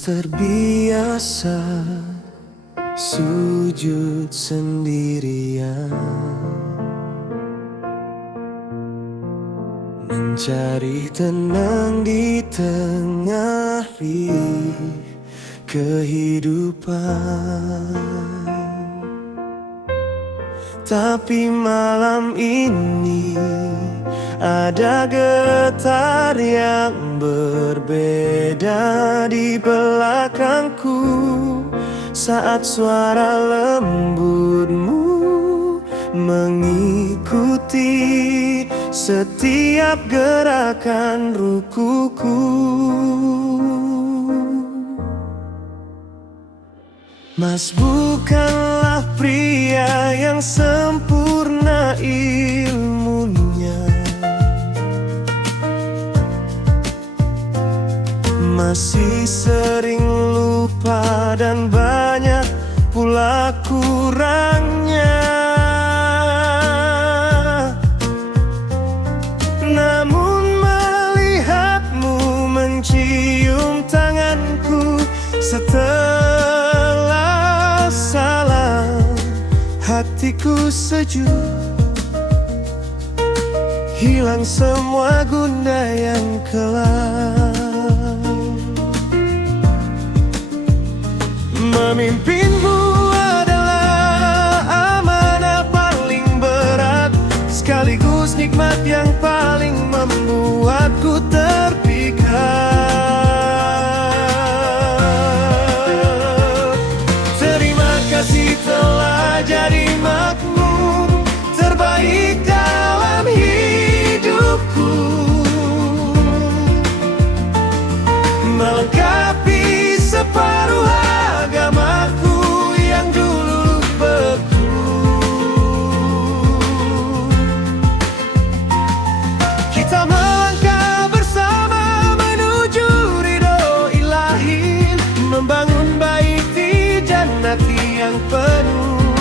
terbiasa sujud sendirian, mencari tenang di tengah kehidupan. Tapi malam ini ada getar yang berbeda di belakangku, saat suara lembutmu mengikuti setiap gerakan rukuku. Mas bukanlah pria yang sempurna ilmunya, masih sering lupa dan banyak pula kurangnya. Namun melihatmu mencium tanganku setelah salam, hatiku sejuk, hilang semua gundah yang kelam. Memimpinmu adalah amanah paling berat, sekaligus nikmat yang paling membuatku terpikat. Terima kasih telah jadi makmum terbaik dalam hidupku, melengkapi separuh agamaku yang dulu beku. Kita melangkah bersama menuju ridho ilahi, membangun bait di jannati yang penuh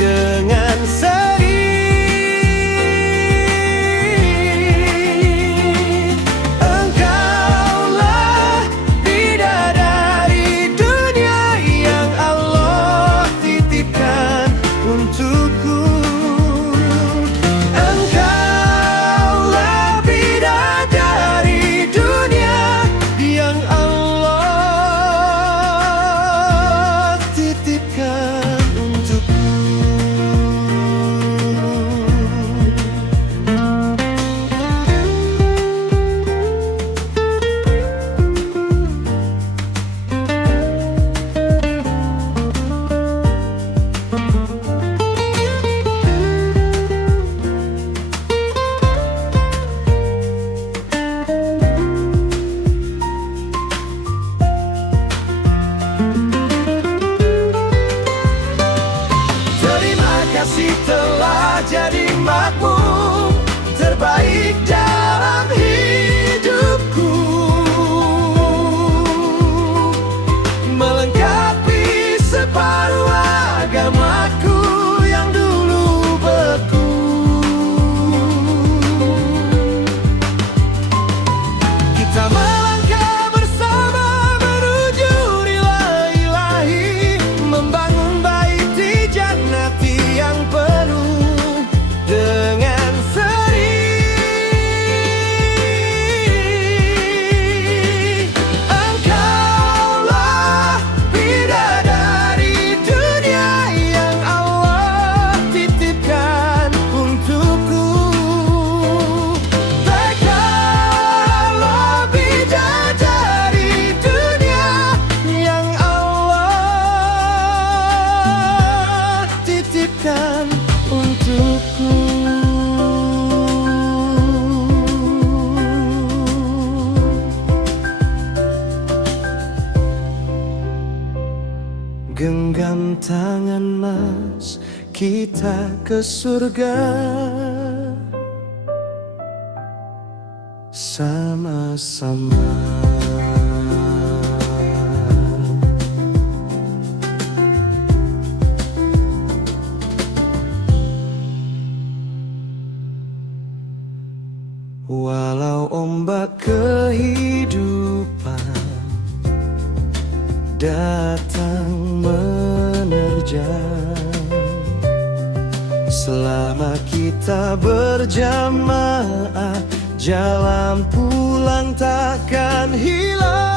dengan seri. Engkaulah bidadari dunia yang Allah titipkan untukku. Engkaulah bidadari dunia yang Allah titipkan untukku. Terima kasih telah jadi makmum terbaik dalam hidupku, melengkapi separuh agamaku yang dulu beku. Kita melangkah bersama menuju ridho ilahi, membangun bait di jannati yang penuh dengan seri. Engkaulah bidadari dunia yang Allah titipkan untukku. Engkaulah bidadari dunia yang Allah titipkan untukku. Genggam tangan Mas, kita ke surga sama-sama. Walau ombak kehidupan datang menerjang. Selama kita berjamaah, jalan pulang takkan hilang.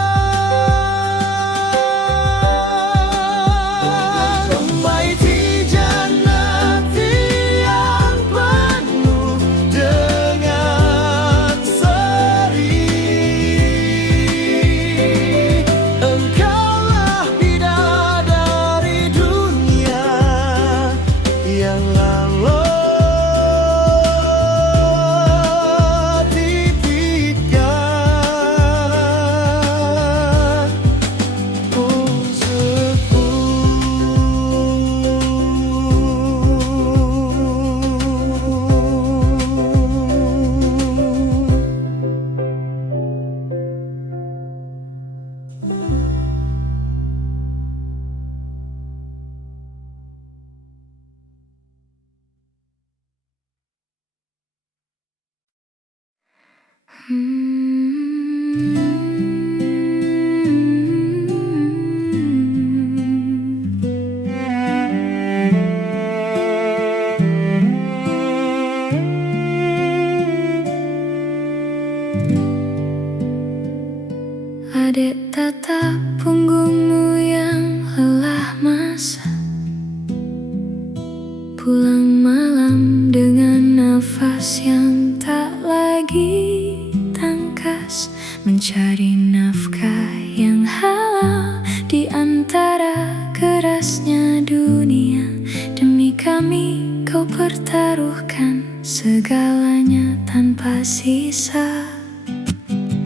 Membaiti jannati yang penuh dengan seri. Engkaulah bidadari dunia yang Allah titipkan untukku. Adek, tatap punggungmu yang lelah masa. Pulang malam dengan nafas yang tak lagi tangkas, mencari nafkah yang halal di antara kerasnya dunia. Demi kami kau pertaruhkan segalanya tanpa sisa.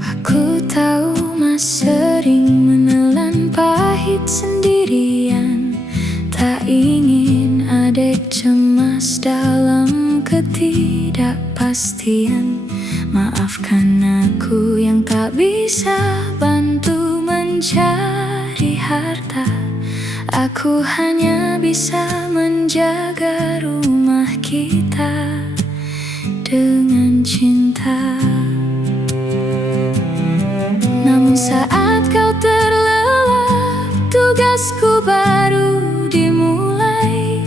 Aku tahu Mas sering menelan pahit sendirian. Tak ingin adek cemas dalam ketidakpastian. Maafkan aku yang tak bisa bantu mencari harta. Aku hanya bisa menjaga rumah kita dengan cinta. Namun saat kau terlelap, tugasku baru dimulai.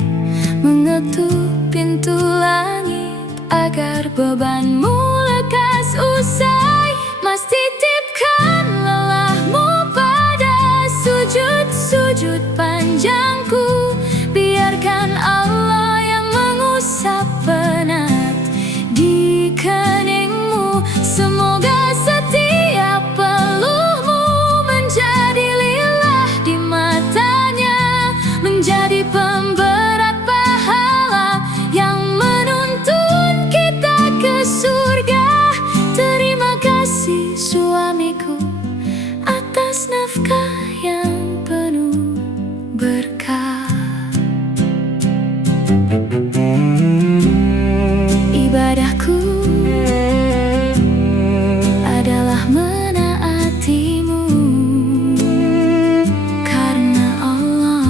Mengetuk pintu langit agar bebanmu lekas usai. Mas titipkan lelahmu pada sujud-sujud panjangku. Biarkan Allah yang mengusap penat di keningmu. Semoga setiap peluhmu menjadi lillah di matanya, menjadi pemberat pahala yang menuntun kita ke surga. Terima kasih suamiku atas nafkah yang penuh berkah. Ibadahku adalah menaatimu karena Allah.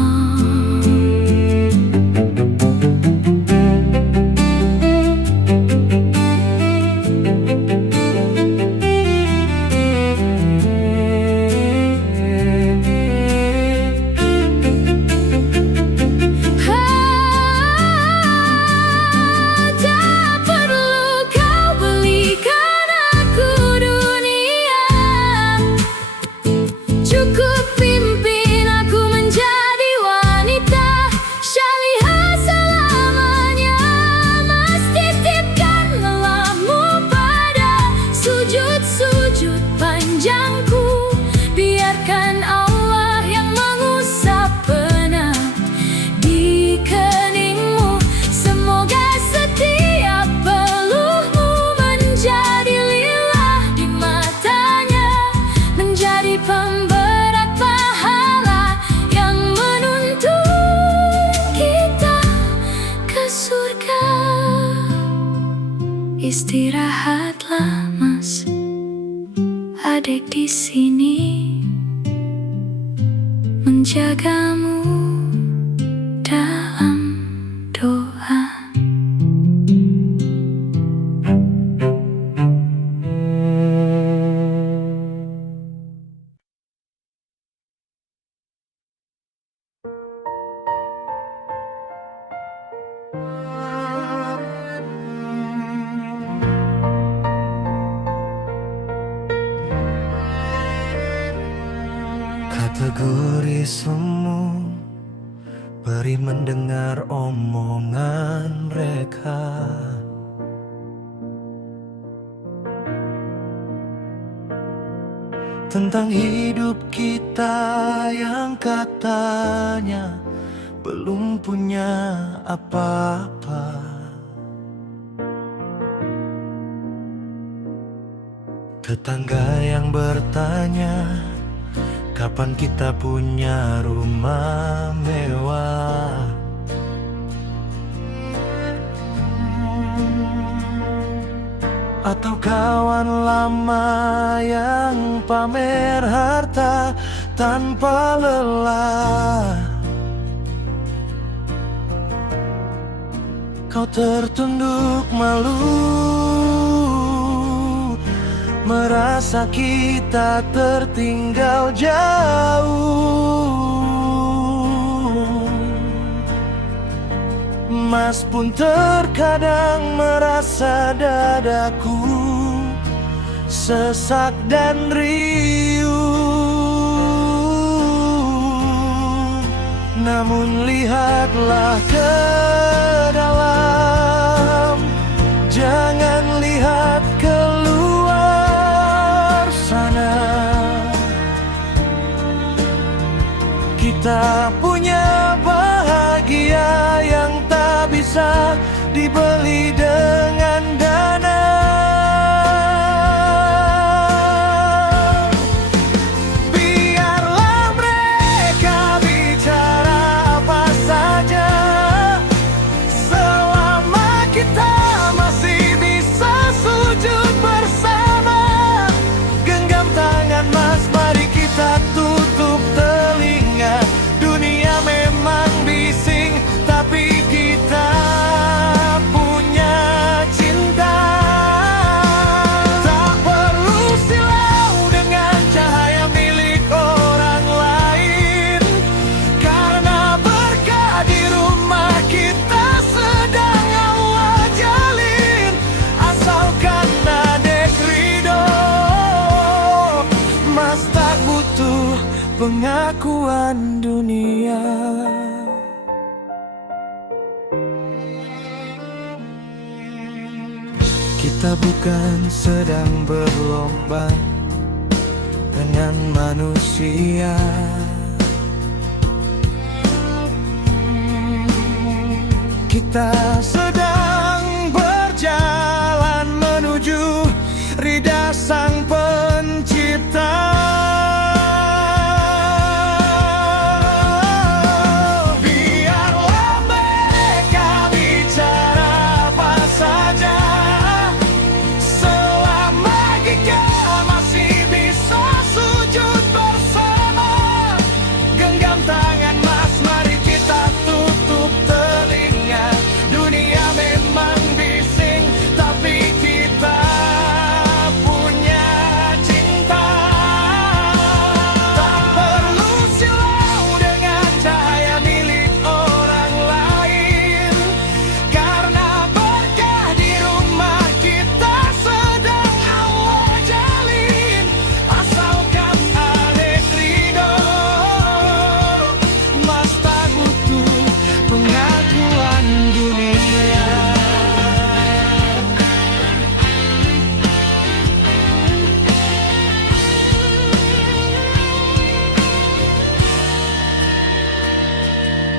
Tak perlu kau belikan aku dunia, cukup pimpin aku menjadi wanita syalihah selamanya. Mas titipkan lelahmu pada sujud-sujud panjangku. Biarkan Allah yang mengusap penat di keningmu. Semoga setiap peluhmu menjadi lillah di matanya, menjadi pemberat pahala yang menuntun kita ke surga. Istirahatlah Mas, adek di sini menjagamu. Gurih semu, perih mendengar omongan mereka. Tentang hidup kita yang katanya belum punya apa-apa. Tetangga yang bertanya, kapan kita punya rumah mewah? Atau kawan lama yang pamer harta tanpa lelah. Kau tertunduk malu, merasa kita tertinggal jauh. Mas pun terkadang merasa dadaku sesak dan riuh. Namun lihatlah ke dalam, jangan lihat keluar sana. Kita punya bahagia yang tak bisa dibeli dengan dana. Biarlah mereka bicara apa saja, selama kita masih bisa sujud bersama. Genggam tangan Mas, mari kita tutup telinga. Dunia memang bising, tapi kita punya cinta. Tak perlu silau dengan cahaya milik orang lain, karena berkah di rumah kita sedang Allah jalin. Asalkan adek ridho, Mas tak butuh pengakuan dunia. Kita bukan sedang berlomba dengan manusia. Kita sedang berjalan menuju ridha Sang Pencipta. Biarlah mereka bicara apa saja, selama kita masih bisa sujud bersama. Genggam tangan Mas, mari kita tutup telinga. Dunia memang bising, tapi kita punya cinta. Tak perlu silau dengan cahaya milik orang lain, karena berkah di rumah kita sedang Allah jalin. Asalkan adek ridho, Mas tak butuh pengakuan dunia.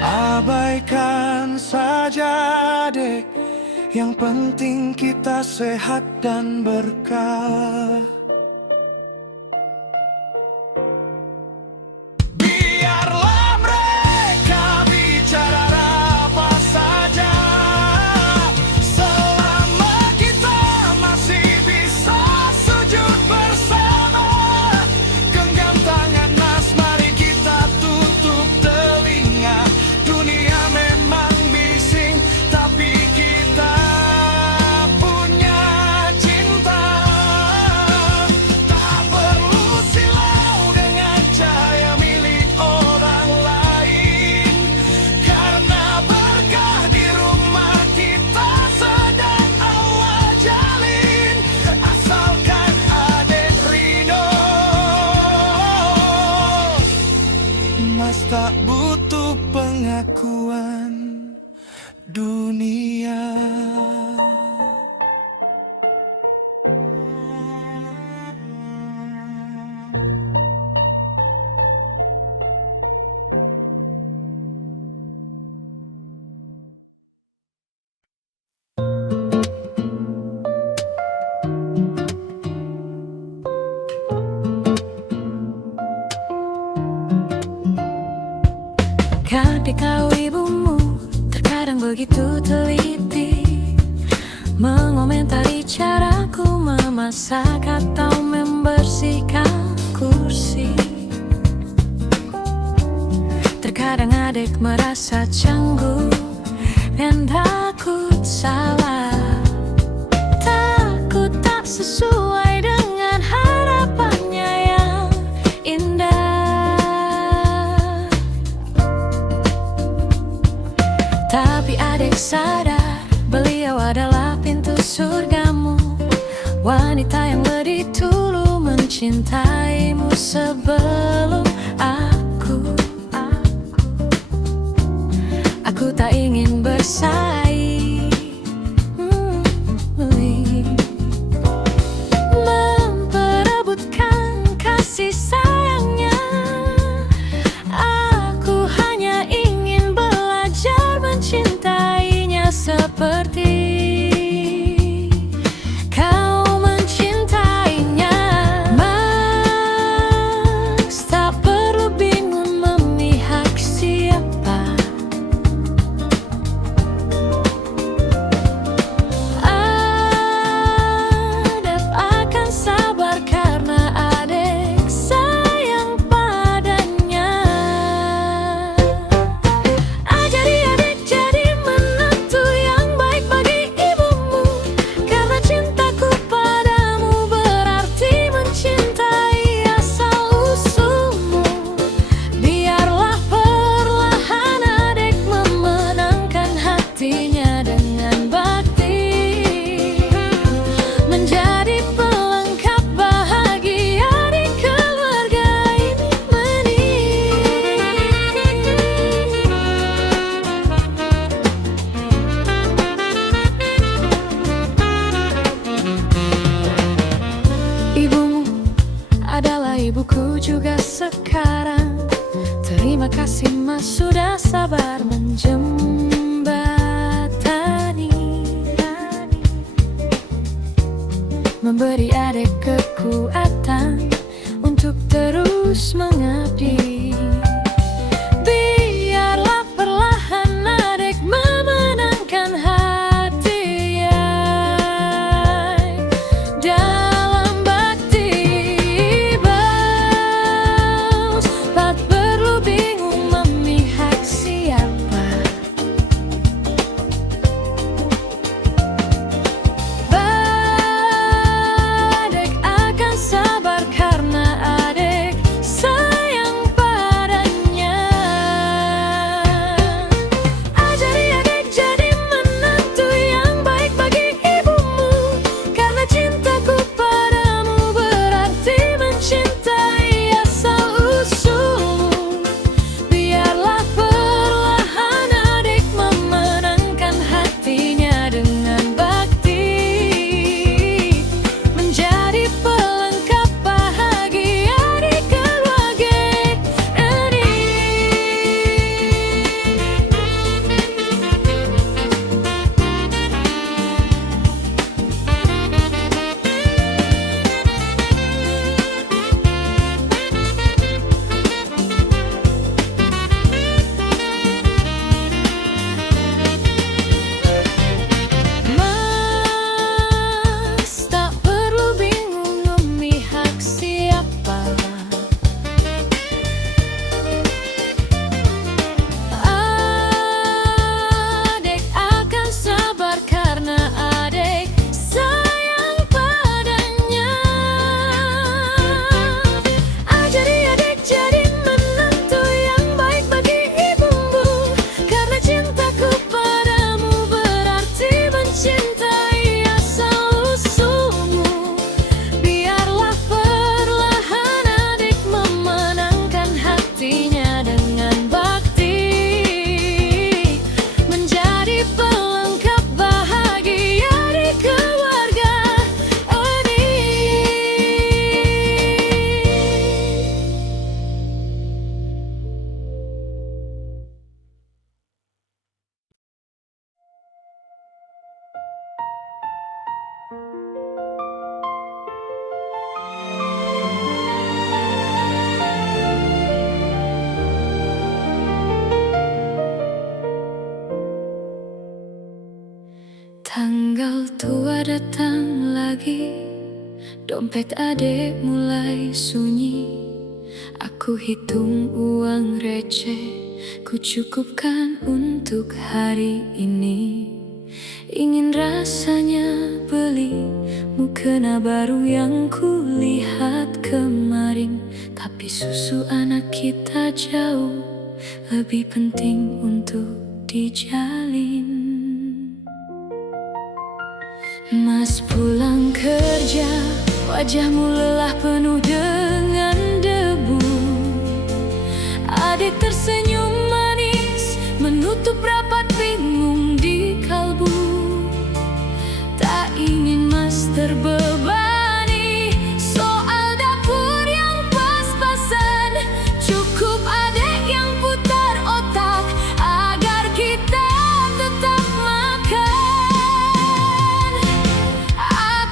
Abaikan saja dek, yang penting kita sehat dan berkah. Biarlah mereka bicara apa saja, selama kita masih bisa sujud bersama. Genggam tangan Mas, mari kita tutup telinga. Dunia memang bising, tapi kita punya cinta. Mas tak butuh pengakuan dunia. Ketika ibumu terkadang begitu teliti mengomentari caraku memasak atau membersihkan kursi. Terkadang adik merasa canggung dan takut salah, takut tak sesuai dengan harapannya yang indah. Tapi adik sadar, beliau adalah pintu surgamu, wanita yang lebih dulu mencintaimu sebelum aku. Aku tak ingin bersaing, memperebutkan kasih sayangnya. Aku hanya ingin belajar mencintainya seperti kau mencintainya. Mas tak perlu bingung memihak siapa. Adek akan sabar karena adek sayang padanya. Ajari adek jadi menantu yang baik bagi ibumu, karena cintaku padamu berarti mencintai asal usulmu. Biarlah perlahan adek memenangkan hatinya dengan bakti, menjadi pelengkap bahagia di keluarga ini. Ibumu adalah ibuku juga sekarang. Terima kasih Mas sudah sabar menjembatani, memberi adek kekuatan untuk terus mengabdi. Biarlah perlahan adek memenangkan hatinya dalam bakti. Bos, tak perlu bingung memihak siapa. Adek akan sabar karena adek sayang Tanggal tua datang lagi, dompet adek mulai sunyi. Aku hitung uang receh, ku cukupkan untuk hari ini. Ingin rasanya beli mukena baru yang ku lihat kemarin, tapi susu anak kita jauh lebih penting untuk dijalin. Mas pulang kerja, wajahmu lelah penuh dengan debu. Adik tersenyum manis, menutup rapat bingung di kalbu. Tak ingin mas terbebani soal dapur yang pas-pasan. Cukup adik yang putar otak agar kita tetap makan.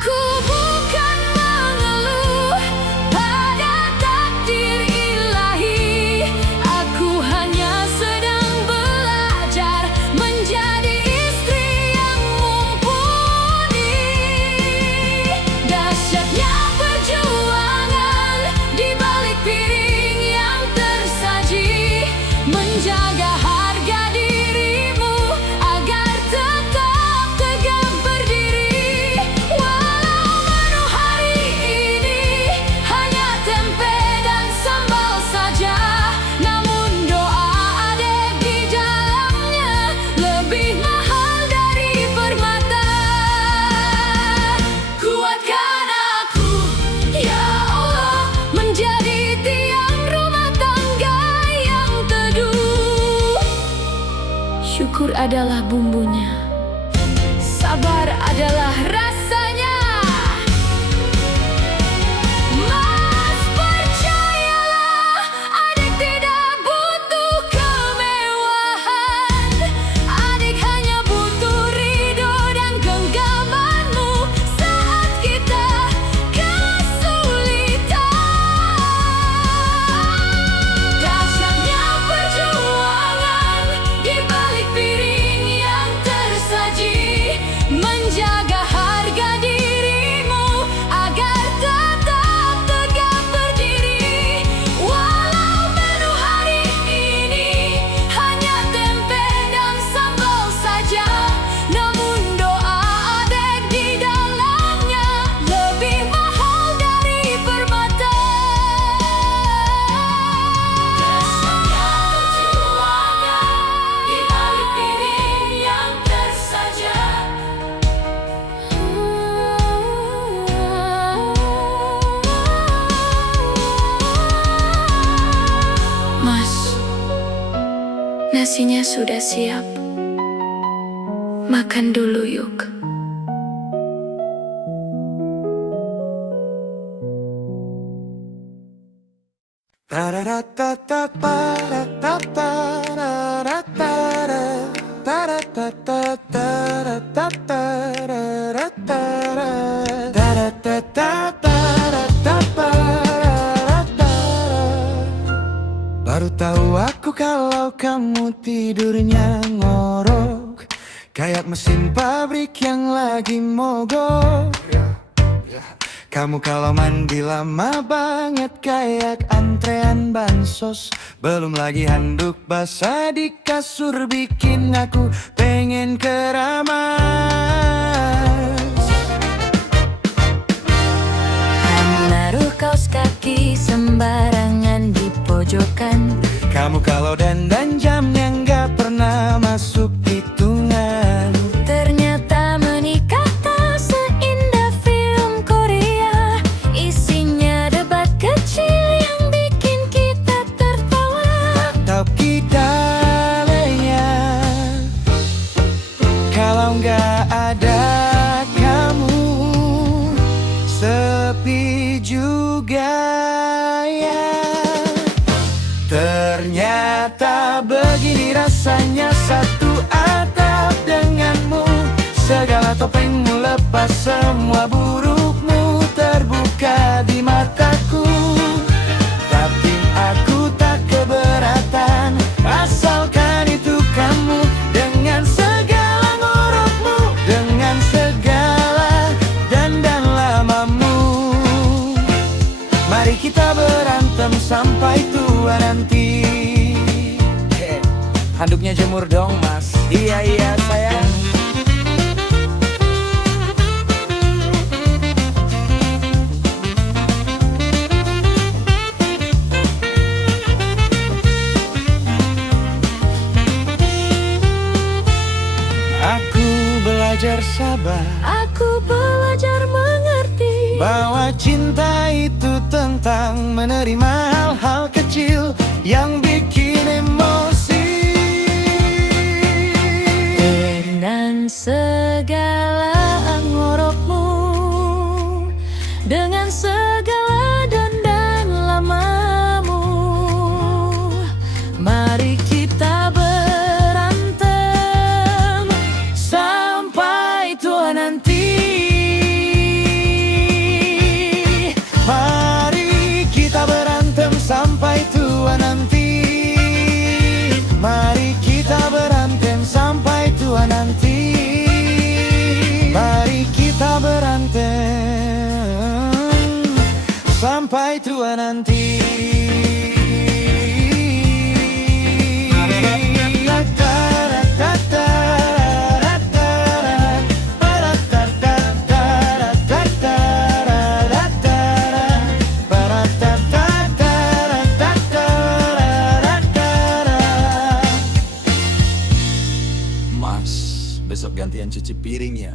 Aku bukan mengeluh pada takdir ilahi. Aku hanya sedang belajar menjadi istri yang mumpuni. Dahsyatnya perjuangan di balik piring yang tersaji, menjaga harga dirimu agar tetap tegak berdiri. Walau menu hari ini hanya tempe dan sambal saja, namun doa adek di dalamnya lebih mahal dari permata. Kuatkan aku, ya Allah, menjadi tiang rumah tangga yang teduh. Syukur adalah bumbunya, sabar adalah rasanya. Mas percayalah, adik tidak butuh kemewahan. Adik hanya butuh ridho dan genggamanmu saat kita kesulitan. Dahsyatnya perjuangan di balik piring yang tersaji, menjaga harga dirimu agar tetap tegak berdiri. Walau menu hari ini hanya tempe dan sambal saja, namun doa adek di dalamnya lebih mahal dari permata. Dahsyatnya perjuangan di balik piring yang tersaja. Mas, nasinya sudah siap. Makan dulu yuk. Baru tahu aku kalau kamu tidurnya ngorok, kayak mesin pabrik yang lagi mogok. Kamu kalau mandi lama banget kayak antrean bansos. Belum lagi handuk basah di kasur bikin aku pengen keramas. Kamu naruh kaos kaki sembarangan di pojokan. Kamu kalau dandan jamnya nggak pernah masuk hitungan. Ternyata menikah tak seindah film Korea. Isinya debat kecil yang bikin kita tertawa. Tapi dalenya kalau nggak ada kamu, sepi juga ya. Ternyata begini rasanya satu atap denganmu. Segala topengmu lepas, semua burukmu terbuka di mataku. Tapi aku tak keberatan, asalkan itu kamu. Dengan segala ngorokmu, dengan segala Handuknya jemur dong mas. Iya iya sayang. Aku belajar sabar, Aku belajar mengerti bahwa cinta itu tentang menerima hal-hal kecil yang bikin emosi. dengan segala ngorokmu, dengan segala dandan lamamu. Mari kita berantem sampai tua nanti. Mari kita berantem sampai tua nanti. Mari kita berantem sampai tua nanti. Mari kita berantem sampai tua nanti. Mas, besok gantian cuci piring ya.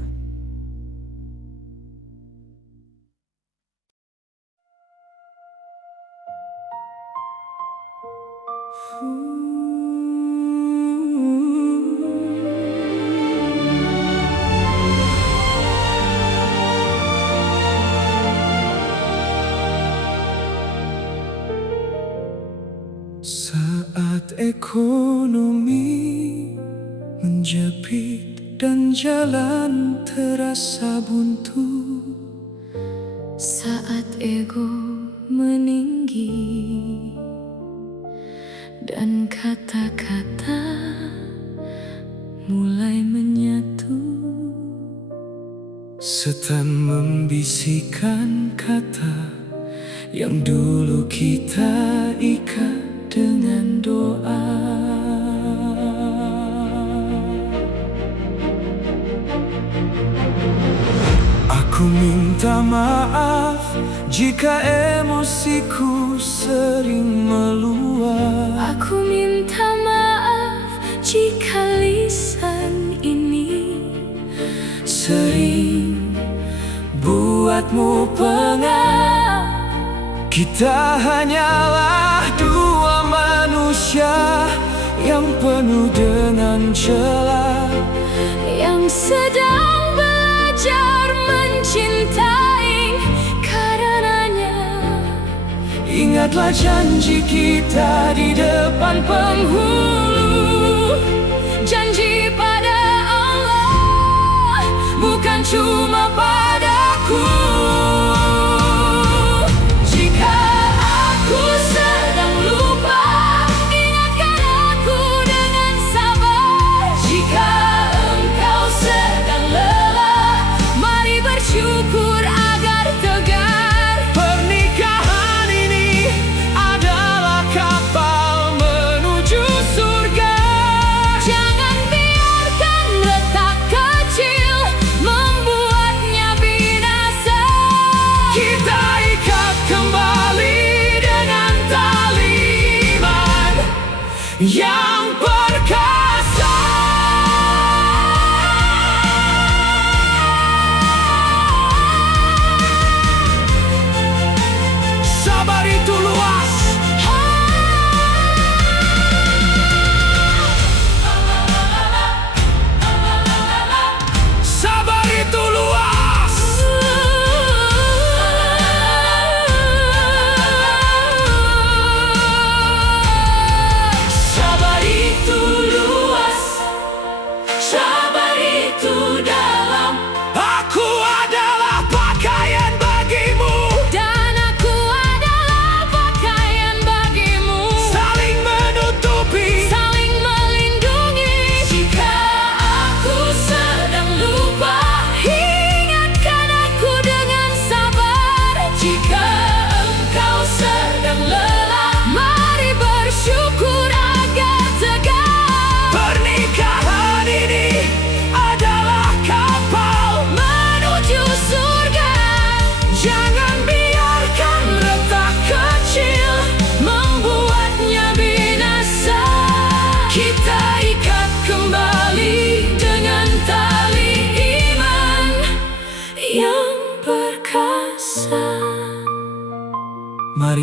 Saat ekonomi menjepit dan jalan terasa buntu, Saat ego meninggi dan kata-kata mulai menyatu. setan membisikkan kata yang dulu kita ikat dengan doa. Aku minta maaf jika emosiku sering meluap. Aku minta maaf jika lisan ini Sering buatmu pengap. Kita hanyalah dua manusia yang penuh dengan celah, yang sedang belajar mencintai. Karenanya ingatlah janji kita di depan penghulu. janji pada Allah, bukan cuma padaku. Jika aku sedang lupa, ingatkan aku dengan sabar. Jika engkau sedang lelah, mari bersyukur agar tegar. Pernikahan ini adalah kapal menuju surga. Jangan biarkan retak kecil membuatnya binasa. Kita ikat kembali dengan tali iman yang perkasa. Sabar itu luas. Sabar itu luas. Sabar itu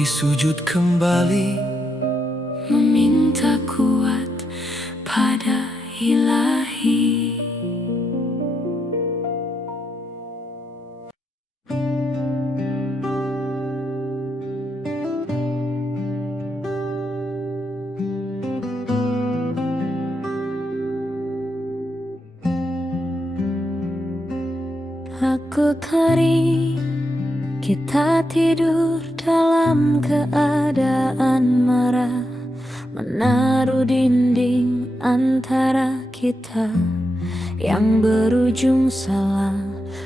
diri sujud kembali, meminta kuat pada Ilahi. Aku teri, kita tidur dalam keadaan marah, menaruh dinding antara kita yang berujung salah.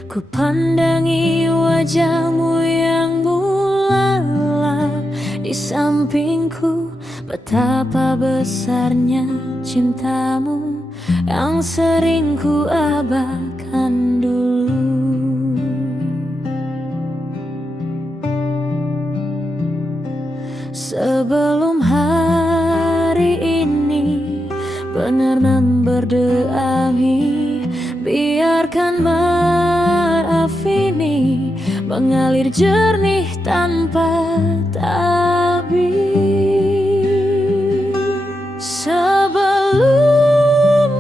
Ku pandangi wajahmu yang bulalap di sampingku, betapa besarnya cintamu yang sering ku abaikan dulu. Sebelum hari ini benar-benar berdoami, biarkan maaf ini mengalir jernih tanpa tabir. Sebelum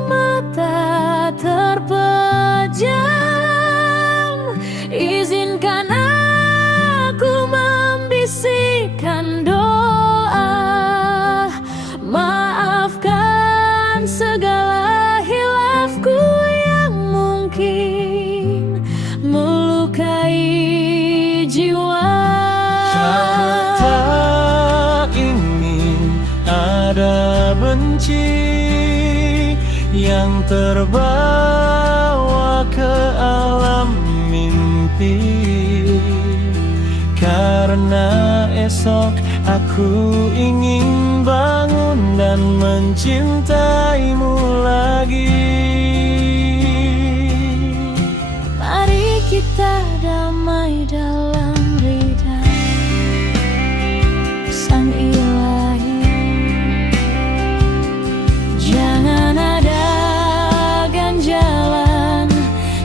mata terpejam, izinkan aku membisikkan doa. Maafkan segala hilafku yang mungkin melukai jiwa. tak ingin ada benci yang terbawa ke alam mimpi, karena esok aku ingin bangun dan mencintaimu lagi. Mari kita damai dalam ridha Sang Ilahi. Jangan ada ganjalan,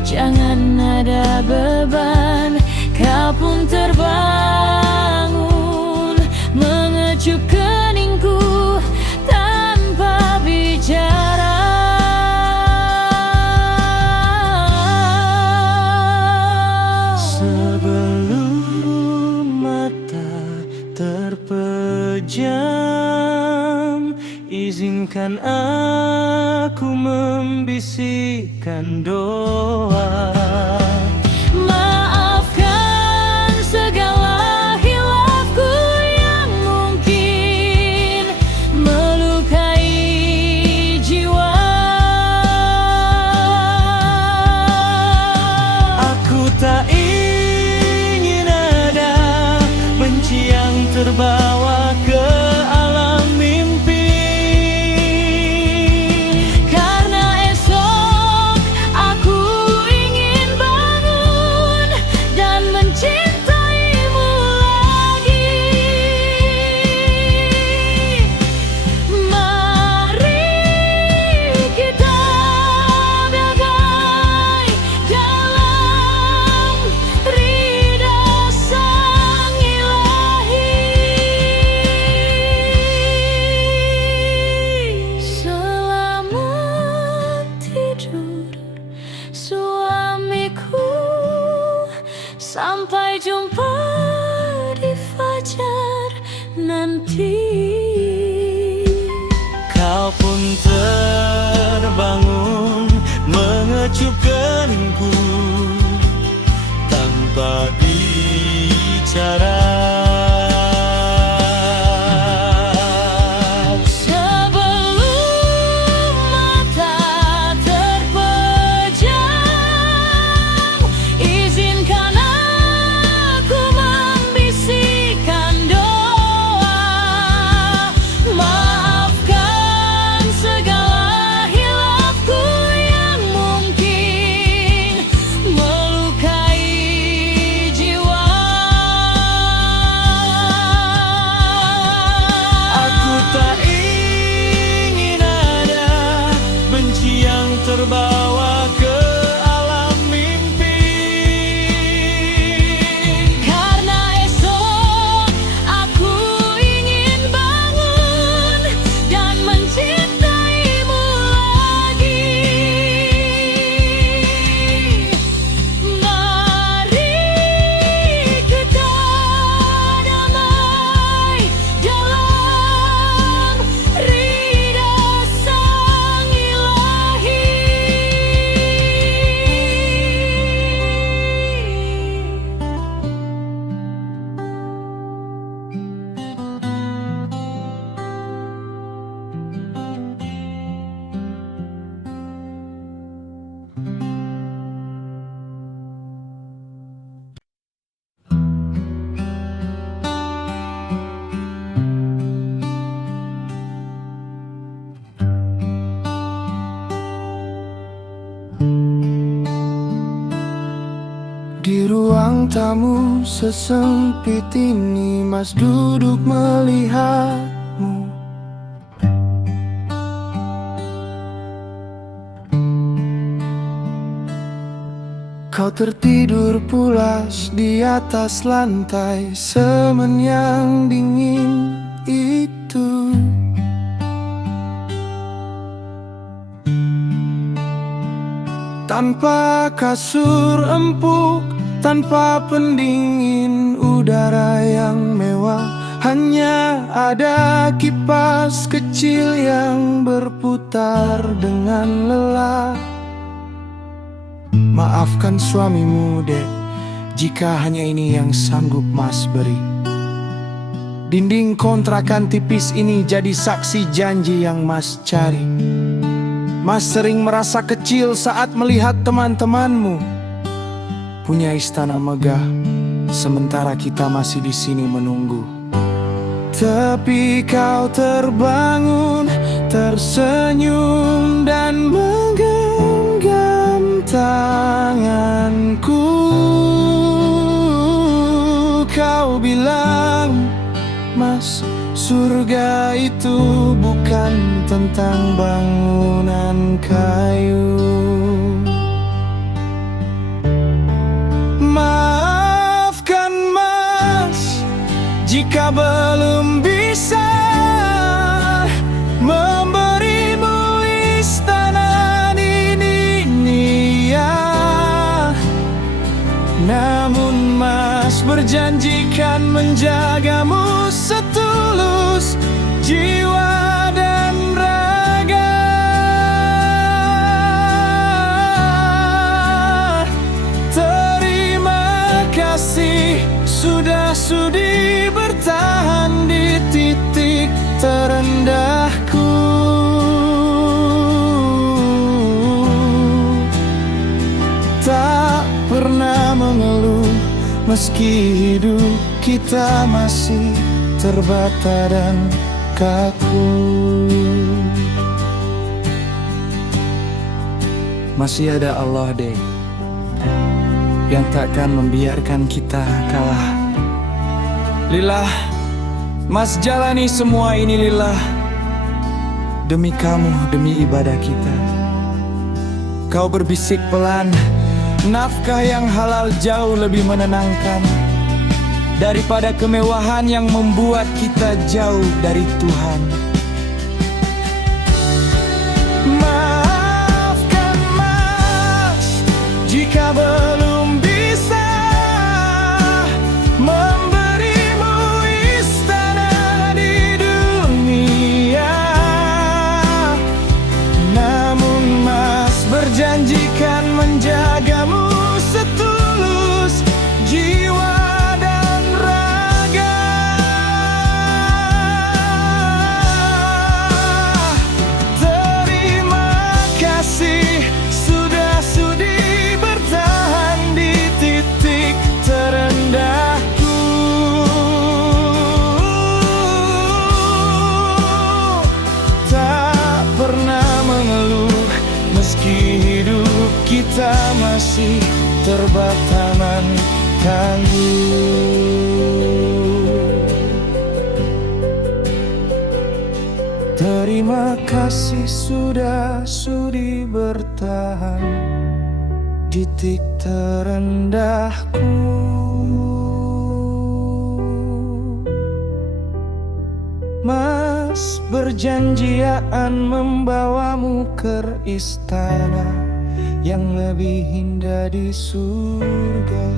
jangan ada beban. Kau pun terbangun mengecup keningku tanpa bicara. Sebelum mata terpejam, izinkan aku membisikkan doa. Maafkan segala hilafku yang mungkin melukai jiwa. Aku tak ingin ada benci yang terbawa ke alam mimpi, Karena esok aku ingin bangun dan mencintaimu lagi. Mari kita damai dalam ridha Sang Ilahi. Selamat tidur suamiku, sampai jumpa di fajar nanti. kau pun terbangun mengecup keningku tanpa bicara. Sebelum mata terpejam, izinkan aku membisikkan doa. Maafkan segala hilafku yang mungkin melukai jiwa. Aku tak ingin ada benci yang terbawa ke alam mimpi, Karena esok aku matamu sesempit ini, Mas duduk melihatmu. Kau tertidur pulas di atas lantai semen yang dingin itu. Tanpa kasur empuk, tanpa pendingin udara yang mewah, hanya ada kipas kecil yang berputar dengan lelah. Maafkan suamimu, Dek, jika hanya ini yang sanggup Mas beri. Dinding kontrakan tipis ini jadi saksi janji yang Mas cari. Mas sering merasa kecil saat melihat teman-temanmu punya istana megah, sementara kita masih di sini menunggu. Tapi kau terbangun, tersenyum dan menggenggam tanganku. Kau bilang, Mas, surga itu bukan tentang bangunan kayu. Maafkan Mas jika belum bisa memberimu istana ini ya. Namun Mas berjanjikan menjagamu setulus jiwa dan raga. Terima kasih sudah sudi bertahan di titik terendahku. Tak pernah mengeluh meski hidup kita masih terbata dan kaku. Masih ada Allah, Dek, yang takkan membiarkan kita kalah. Lillah, Mas jalani semua ini lillah. Demi kamu, demi ibadah kita. Kau berbisik pelan, nafkah yang halal jauh lebih menenangkan daripada kemewahan yang membuat kita jauh dari Tuhan. Maafkan Mas jika belum bisa memberimu istana di dunia. Namun Mas berjanjikan menjagamu setulus jiwa. Kita masih terbata tangguh. Terima kasih sudah sudi bertahan di titik terendahku. Mas berjanji akan membawamu ke istana yang lebih indah di surga.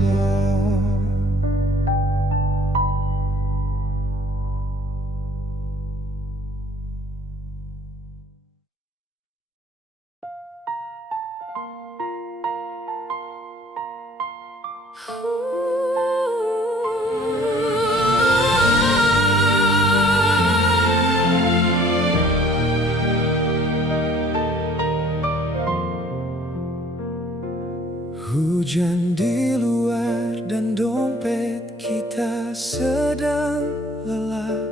Hujan di luar dan dompet kita sedang lelah.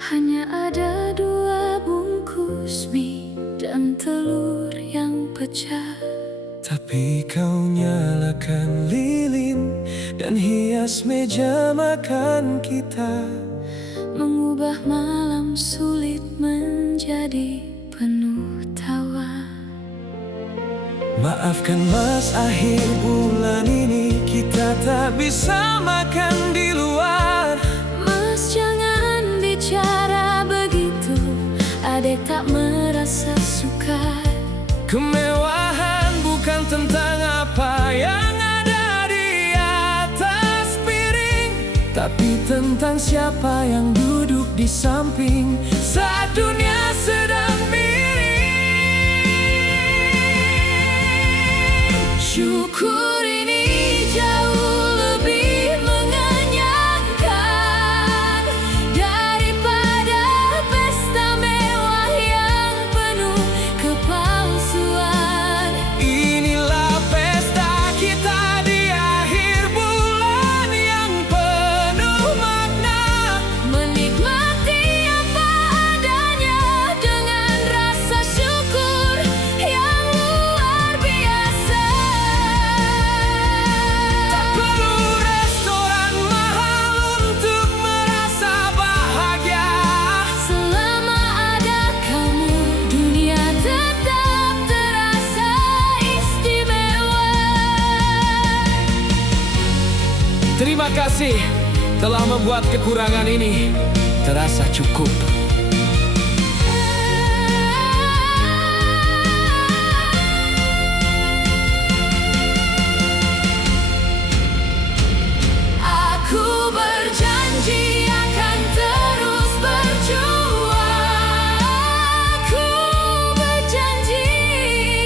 Hanya ada 2 bungkus mie dan telur yang pecah. Tapi kau nyalakan lilin dan dan hias meja makan kita, mengubah malam sulit menjadi penuh tawa. Maafkan Mas, akhir bulan ini kita tak bisa makan di luar. Mas, jangan bicara begitu, adek tak merasa suka. Kemewahan bukan tentang apa yang ada di atas piring, tapi tentang siapa yang duduk di samping saat dunia sedang miring. Syukur ini jauh lebih mengenyangkan daripada pesta mewah yang penuh kepalsuan. Inilah pesta kita di akhir bulan yang penuh makna, Menikmati apa adanya dengan rasa syukur yang luar biasa. tak perlu restoran mahal untuk merasa bahagia. Selama ada kamu, dunia tetap terasa istimewa. Terima kasih telah membuat kekurangan ini terasa cukup. Aku berjanji akan terus berjuang. Aku berjanji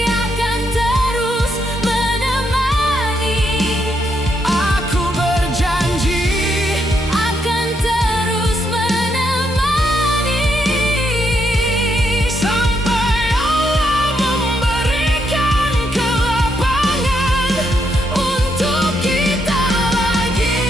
akan terus menemani. Aku berjanji Akan terus menemani sampai Allah memberikan kelapangan untuk kita lagi.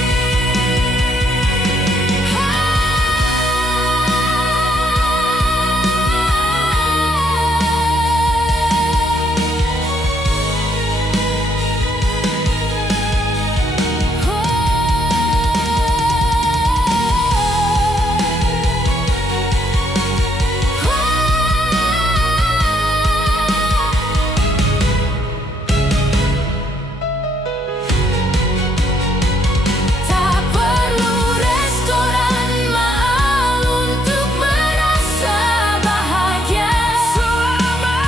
Tak perlu restoran mahal untuk merasa bahagia. Selama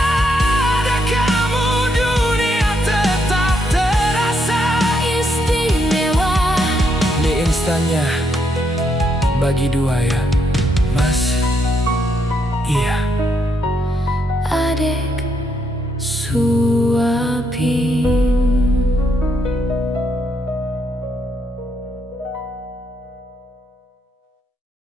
ada kamu, dunia tetap terasa Istimewa. mie instannya bagi dua ya, Mas. Iya.